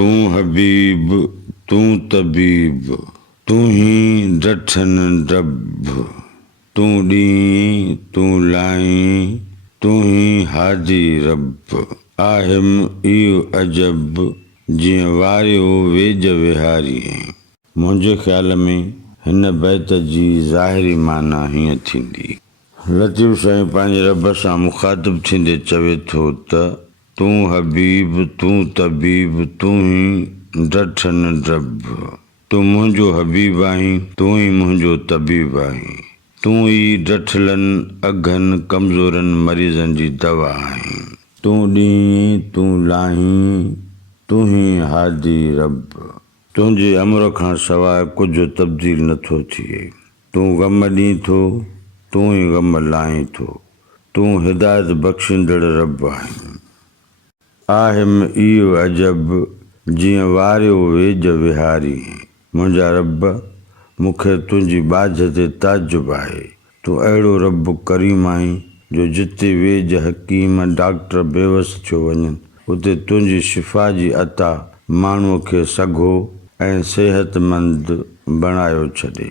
तू हबीब तू तबीब, तू ही डठन रब, तू डी तू लाई, तू ही हादी रब। आहिम इहो अजब, जियां वारियो वेज विहारी। मुंहिंजे ख़्याल में हिन बैत जी ज़ाहिरी माना हीअं थींदी। लतीफ़ साईं पंहिंजे रब सां मुखातिब थींदे चवे थो त तूं हबीब तूं तबीब, तूं ही डठन रब, तूं मुंहिंजो हबीब आहीं, तूं ही मुंहिंजो तबीब आहीं, तूं ही डठलनि अघनि कमज़ोरनि मरीज़नि जी दवा आहीं, तूं ॾींहीं तूं लाहीं, तूं ही हादी रब। तुंहिंजे अमर खां सवाइ कुझु तब्दील नथो थिए। तूं ग़म ॾीं थो, तूं ही ग़म लाहीं थो, तूं हिदायत बख़्शींदड़ रब आहीं। आहिम इहो अजब, जियां वारियो वेज विहारी। मुंहिंजा रब, मूंखे तुंहिंजी बाझ ते ताजुब आहे। तूं अहिड़ो रब करीम आहीं जो जिते वेज हकीम डॉक्टर बेवस थियो वञनि उते तुंहिंजी शिफ़ा जी अता माण्हूअ खे सघो ऐं सेहतमंद बणायो छॾे।